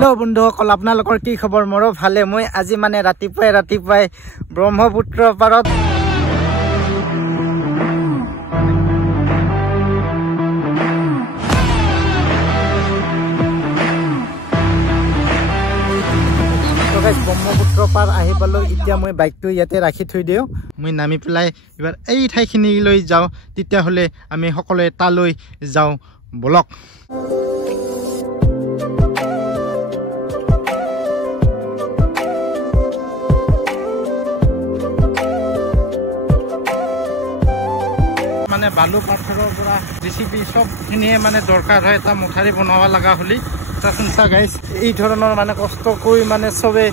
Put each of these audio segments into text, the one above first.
hello बंधुসকল আপোনালোকৰ কি খবৰ মোৰ ভালে মই আজি মানে ৰাতিপুৱাই ব্ৰহ্মপুত্ৰ পাৰত ব্ৰহ্মপুত্ৰ পাৰ আহি পালো এতিয়া মই বাইকটো ইয়াতে ৰাখি থৈ দিও মই নামি পেলাই এবাৰ এই ঠাইখিনি লৈ যাও তেতিয়া হলে আমি সকলোৱে তালৈ যাও বলক মানে বালু পাথৰৰ পৰা জেচিবি সব খিনিয়ে মানে দৰকাৰ হয় এটা মথাৰি বনাব লগা হলি চাচোনছা গাইছ এই ধৰণৰ মানে কষ্ট কৰি মানে সবে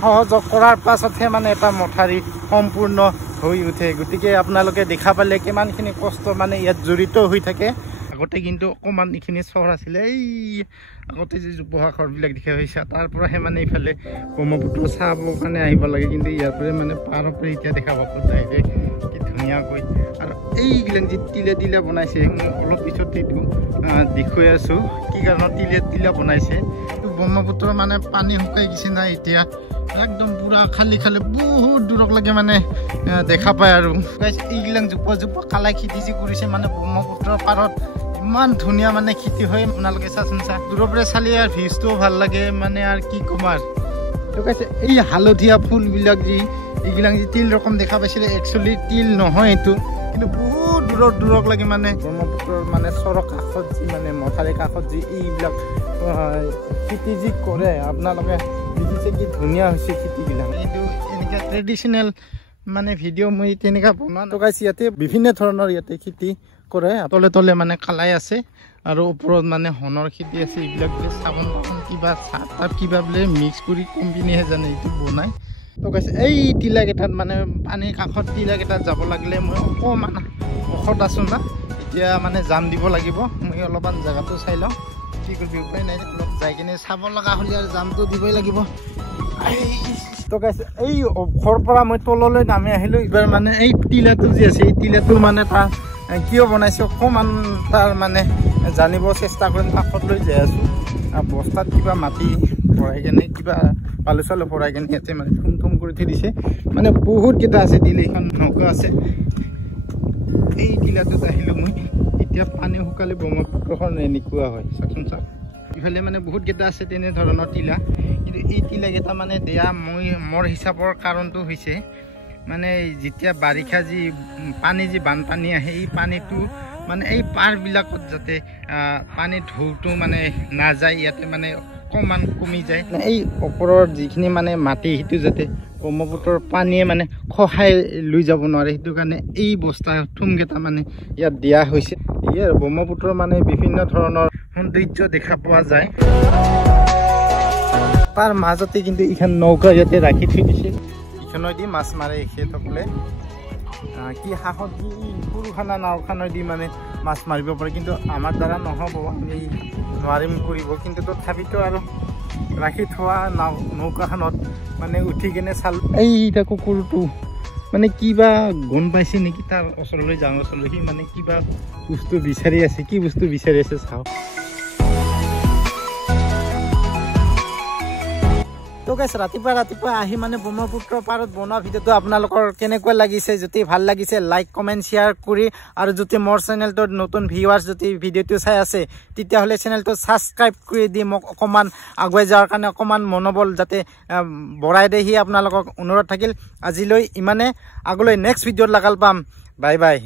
সহযোগ কৰাৰ পাছতহে মানে এটা মথাৰি সম্পূৰ্ণ হৈ উঠে গতিকে আপোনালোকে দেখা পালে কিমানখিনি কষ্ট মানে ইয়াত জড়িত হৈ থাকে আগতে কিন্তু অকমান ইখিনি চহৰ আছিল এই আগতে যে জুপহা ঘৰবিলাক দেখা হৈছে তাৰ পৰাহে মানে ইফালে ব্ৰহ্মপুত্ৰ চাবৰ কাৰণে আহিব লাগে কিন্তু ইয়াৰ পৰা মানে পাৰৰ পৰা এতিয়া দেখা পাব ডাইৰেক্ট কি ধুনীয়াকৈ আৰু এইগিলাক যে তিলে বনাইছে মই অলপ পিছত এইটো দেখুৱাই আছো কি কাৰণত তিলে বনাইছে ব্ৰহ্মপুত্ৰৰ মানে পানী শুকাই গৈছে না এতিয়া একদম পুৰা খালি বহুত দূৰক লাগে মানে দেখা পায় আৰু এইগিলাক জুপা কালাই খেতি যে কৰিছে মানে ব্ৰহ্মপুত্ৰৰ পাৰত ইমান ধুনীয়া মানে খেতি হয় আপোনালোকে চাচোন চা দূৰৰ পৰা চালি আৰু ভিউজটোও ভাল লাগে মানে আৰু কি কমাৰ তো কৈছে এই হালধীয়া ফুলবিলাক যি এইগিলাক যে তিল ৰকম দেখা পাইছিলে একচুৱেলি তিল নহয় এইটো কিন্তু বহুত দূৰক লাগে মানে ব্ৰহ্মপুত্ৰৰ মানে চৰক কাষত যি মানে মথাৰি কাষত যি এইবিলাক খেতি যি কৰে আপোনালোকে দেখিছে কি ধুনীয়া হৈছে খেতিবিলাক এইটো এনেকুৱা ট্ৰেডিশ্যনেল মানে ভিডিঅ' মই তেনেকুৱা বনোৱা লগাইছে ইয়াতে বিভিন্ন ধৰণৰ ইয়াতে খেতি কৰে তলে মানে কালাই আছে আৰু ওপৰত মানে হনৰ খেতি আছে এইবিলাক চাবোন কিবা চাহ কিবা বোলে মিক্স কৰি কোম্পানীহে জানে এইটো বনাই তো কৈছে এই টিলাকেইটাত মানে পানীৰ কাষত টিলাকেইটাত যাব লাগিলে মই অকণমান ঔষধ আছোঁ না এতিয়া মানে জাম দিব লাগিব মই অলপমান জেগাটো চাই লওঁ কি কৰিবি উপায় নাই অলপ যাই কিনে চাব লগা হ'লে আৰু জামটো দিবই লাগিব তো কৈছে এই ঘৰৰ পৰা মই তললৈ নামি আহিলোঁ এইবাৰ মানে এই টিলাটো যি আছে এই টিলাটো মানে তাৰ কিয় বনাইছে অকণমান তাৰ মানে জানিব চেষ্টা কৰিম কাষত লৈ যাই আছোঁ বস্তাত কিবা মাটি ভৰাই কেনে কিবা বালু চালু ভৰাই কেনে ইয়াতে মানে থুম কৰি থৈ দিছে মানে বহুতকেইটা আছে দিলে এইখন নৌকা আছে এই টিলাটোত আহিলোঁ মই এতিয়া পানী শুকালে ব্ৰহ্মপুত্ৰখন এনেকুৱা হয় চাচোন চাওক ইফালে মানে বহুতকেইটা আছে তেনেধৰণৰ টিলা কিন্তু এই টিলাকেইটা মানে দিয়া মোৰ হিচাপৰ কাৰণটো হৈছে মানে যেতিয়া বাৰিষা যি পানী যি বানপানী আহে এই পানীটো মানে এই পাৰবিলাকত যাতে পানী ঢৌটো মানে নাযায় ইয়াতে মানে অকণমান কমি যায় এই ওপৰৰ যিখিনি মানে মাটি সেইটো যাতে ব্ৰহ্মপুত্ৰৰ পানীয়ে মানে খহাই লৈ যাব নোৱাৰে সেইটো কাৰণে এই বস্তা থুমকেইটা মানে ইয়াত দিয়া হৈছে ইয়াৰ ব্ৰহ্মপুত্ৰৰ মানে বিভিন্ন ধৰণৰ সৌন্দৰ্য দেখা পোৱা যায় তাৰ মাজতে কিন্তু এইখন নৌকা ইয়াতে ৰাখি থৈ দিছে ইখনেদি মাছ মাৰে এখেতসকলে কি সাহস দি সৰুখানা নাওখানেদি মানে মাছ মাৰিব পাৰে কিন্তু আমাৰ দ্বাৰা নহ'ব আমি নোৱাৰিম কৰিব কিন্তু তথাপিতো আৰু ৰাখি থোৱা নৌকাখনত মানে উঠি কেনে চাল এইটা কুকুৰটো মানে কিবা গম পাইছে নেকি তাৰ ওচৰলৈ যাওঁ ওচৰলৈ সি মানে কিবা বস্তু বিচাৰি আছে কি বস্তু বিচাৰি আছে চাওঁ তো গাইছ ৰাতিপুৱা আহি মানে ব্ৰহ্মপুত্ৰ পাৰত বনোৱা ভিডিঅ'টো আপোনালোকৰ কেনেকুৱা লাগিছে যদি ভাল লাগিছে লাইক কমেণ্ট শ্বেয়াৰ কৰি আৰু যদি মোৰ চেনেলটোত নতুন ভিউৱাৰ্ছ যদি ভিডিঅ'টো চাই আছে তেতিয়াহ'লে চেনেলটো ছাবস্ক্ৰাইব কৰি দি মোক অকণমান আগুৱাই যোৱাৰ কাৰণে অকণমান মনোবল যাতে বঢ়াই দিয়ে সি আপোনালোকক অনুৰোধ থাকিল আজিলৈ ইমানে আগলৈ নেক্সট ভিডিঅ'ত লগাল পাম বাই